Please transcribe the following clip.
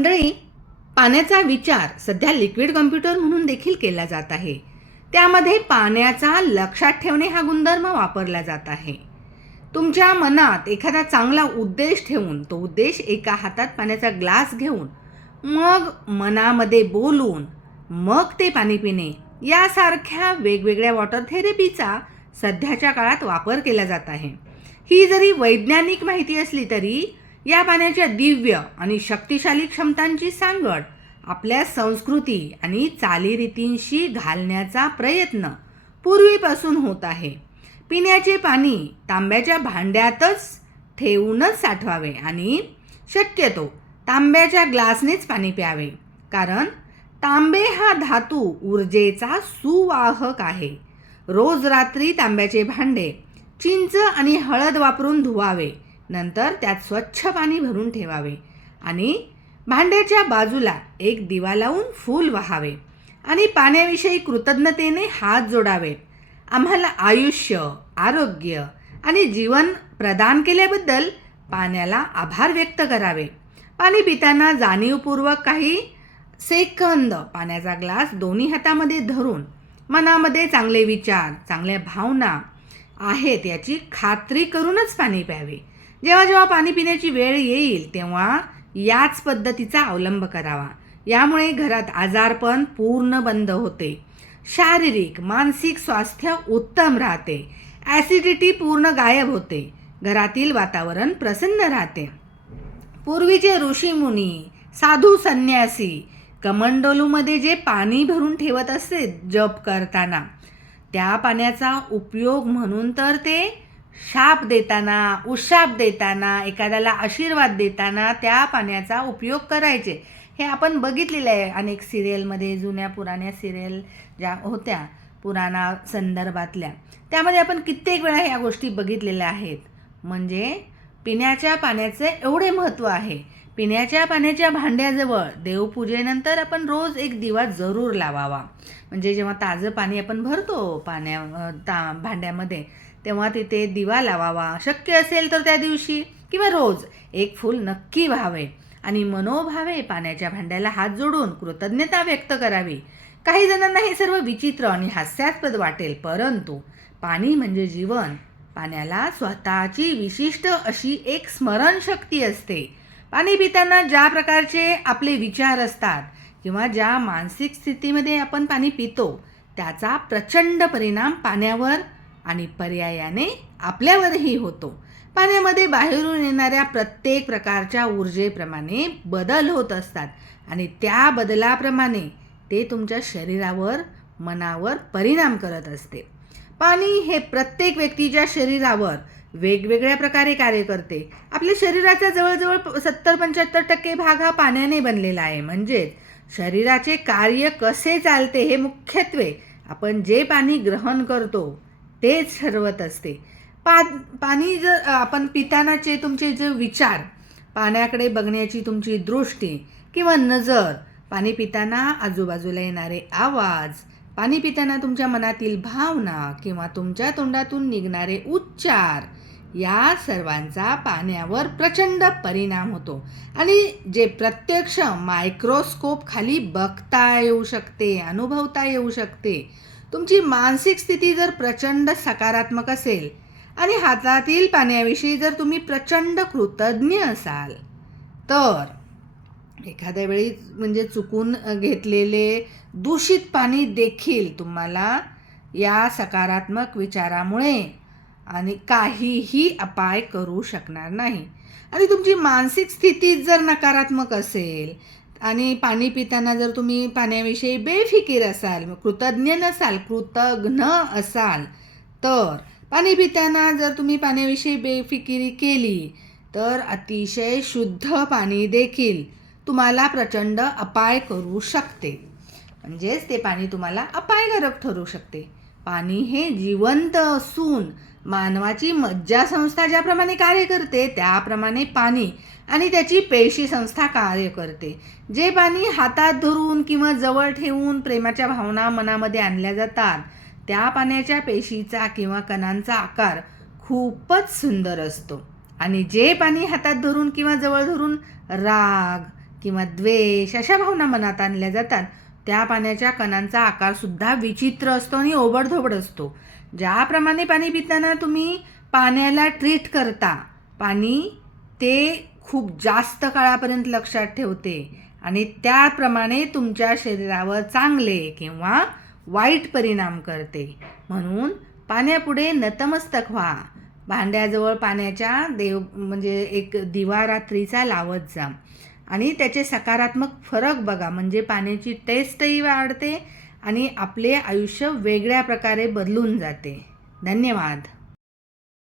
मंडळी पाण्याचा विचार सध्या लिक्विड कॉम्प्युटर म्हणून देखील केला जात आहे. त्यामध्ये पाण्याचा लक्षात ठेवणे हा गुणधर्म वापरला जात आहे. तुमच्या मनात एखादा चांगला उद्देश ठेवून तो उद्देश एका हातात पाण्याचा ग्लास घेऊन मग मनामध्ये बोलून मग ते पाणी पिणे यासारख्या वेगवेगळ्या वॉटर थेरपीचा सध्याच्या काळात वापर केला जात आहे. ही जरी वैज्ञानिक माहिती असली तरी या पाण्याच्या दिव्य आणि शक्तिशाली क्षमतांची सांगड आपल्या संस्कृती आणि चालीरीतींशी घालण्याचा प्रयत्न पूर्वीपासून होत आहे. पिण्याचे पाणी तांब्याच्या भांड्यातच ठेवूनच साठवावे आणि शक्यतो तांब्याच्या ग्लासनेच पाणी प्यावे कारण तांबे हा धातू ऊर्जेचा सुवाहक आहे. रोज रात्री तांब्याचे भांडे चिंच आणि हळद वापरून धुवावे नंतर त्यात स्वच्छ पाणी भरून ठेवावे आणि भांड्याच्या बाजूला एक दिवा लावून फूल व्हावे आणि पाण्याविषयी कृतज्ञतेने हात जोडावे. आम्हाला आयुष्य आरोग्य आणि जीवन प्रदान केल्याबद्दल पाण्याला आभार व्यक्त करावे. पाणी पिताना जाणीवपूर्वक काही सेकंद पाण्याचा ग्लास दोन्ही हातामध्ये धरून मनामध्ये चांगले विचार चांगल्या भावना आहेत याची खात्री करूनच पाणी प्यावे. जेव्हा जेव्हा पाणी पिण्याची वेळ येईल तेव्हा याच पद्धतीचा अवलंब करावा. यामुळे घरात आजारपण पूर्ण बंद होते. शारीरिक मानसिक स्वास्थ्य उत्तम राहते. ॲसिडिटी पूर्ण गायब होते. घरातील वातावरण प्रसन्न राहते. पूर्वीचे ऋषीमुनी साधू संन्यासी कमंडोलूमध्ये जे पाणी भरून ठेवत असते जप करताना त्या पाण्याचा उपयोग म्हणून तर ते शाप देताना उशाप देताना एखाद्याला आशीर्वाद देताना त्या पाण्याचा उपयोग करायचे. हे आपण बघितलेलं आहे अनेक सिरियलमध्ये जुन्या पुराण्या सिरियल ज्या होत्या पुराणा संदर्भातल्या. त्यामध्ये आपण कित्येक वेळा ह्या गोष्टी बघितलेल्या आहेत. म्हणजे पिण्याच्या पाण्याचे एवढे महत्त्व आहे. पिण्याच्या पाण्याच्या भांड्याजवळ देवपूजेनंतर आपण रोज एक दिवा जरूर लावावा. म्हणजे जेव्हा ताजं पाणी आपण भरतो पाण्या ता भांड्यामध्ये तेव्हा तिथे दिवा लावावा. शक्य असेल तर त्या दिवशी किंवा रोज एक फूल नक्की व्हावे आणि मनोभावे पाण्याच्या भांड्याला हात जोडून कृतज्ञता व्यक्त करावी. काही जणांना हे सर्व विचित्र आणि हास्यास्पद वाटेल परंतु पाणी म्हणजे जीवन. पाण्याला स्वतःची विशिष्ट अशी एक स्मरणशक्ती असते. पाणी पिताना ज्या प्रकारचे आपले विचार असतात किंवा ज्या मानसिक स्थितीमध्ये आपण पाणी पितो त्याचा प्रचंड परिणाम पाण्यावर आणि पर्यायाने आपल्यावरही होतो. पाण्यामध्ये बाहेरून येणाऱ्या प्रत्येक प्रकारच्या ऊर्जेप्रमाणे बदल होत असतात आणि त्या बदलाप्रमाणे ते तुमच्या शरीरावर मनावर परिणाम करत असते. पाणी हे प्रत्येक व्यक्तीच्या शरीरावर वेगवेगळ्या प्रकारे कार्य करते. आपल्या शरीराचा जवळजवळ सत्तर पंच्याहत्तर टक्के भाग हा पाण्याने बनलेला आहे. म्हणजेच शरीराचे कार्य कसे चालते हे मुख्यत्वे आपण जे पाणी ग्रहण करतो तेच ठरवत असते. पा पाणी जर आपण पितानाचे तुमचे जे विचार पाण्याकडे बघण्याची तुमची दृष्टी किंवा नजर पाणी पिताना आजूबाजूला येणारे आवाज पाणी पिताना तुमच्या मनातील भावना किंवा तुमच्या तोंडातून निघणारे उच्चार या सर्वांचा पाण्यावर प्रचंड परिणाम होतो. आणि जे प्रत्यक्ष मायक्रोस्कोप खाली बघता येऊ शकते अनुभवता येऊ शकते तुमची मानसिक स्थिती जर प्रचंड सकारात्मक असेल आणि हातातील पाण्याविषयी जर तुम्ही प्रचंड कृतज्ञ असाल तर एखाद्या वेळी म्हणजे चुकून घेतलेले दूषित पाणी देखील तुम्हाला या सकारात्मक विचारामुळे आणि काहीही अपाय करू शकणार नाही. आणि तुमची मानसिक स्थिती जर नकारात्मक असेल आणि पाणी पिताना जर तुम्ही पाण्याविषयी बेफिकीर असाल कृतज्ञ नसाल कृतघ्न असाल तर पाणी पिताना जर तुम्ही पाण्याविषयी बेफिकिरी केली तर अतिशय शुद्ध पाणी देखील तुम्हाला प्रचंड अपाय करू शकते. म्हणजेच ते पाणी तुम्हाला अपायकारक ठरू शकते. पाणी हे जिवंत असून मानवाची मज्जा संस्था ज्याप्रमाणे कार्य करते त्याप्रमाणे पाणी आणि त्याची पेशी संस्था कार्य करते. जे पाणी हातात धरून किंवा जवळ ठेवून प्रेमाच्या भावना मनामध्ये आणल्या जातात त्या पाण्याच्या पेशीचा किंवा कणांचा आकार खूपच सुंदर असतो. आणि जे पाणी हातात धरून किंवा जवळ धरून राग किंवा द्वेष अशा भावना मनात आणल्या जातात त्या पाण्याच्या कणांचा आकारसुद्धा विचित्र असतो आणि ओबडधोबड असतो. ज्याप्रमाणे पाणी पिताना तुम्ही पाण्याला ट्रीट करता पाणी ते खूप जास्त काळापर्यंत लक्षात ठेवते आणि त्याप्रमाणे तुमच्या शरीरावर चांगले किंवा वाईट परिणाम करते. म्हणून पाण्यापुढे नतमस्तक व्हा. भांड्याजवळ पाण्याच्या देव म्हणजे एक दिवा रात्रीचा लावत जा. आणि त्याचे सकारात्मक फरक बघा. म्हणजे पाण्याची टेस्टही वाढते आणि आपले आयुष्य वेगळ्या प्रकारे बदलून जाते. धन्यवाद.